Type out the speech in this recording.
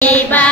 一拜。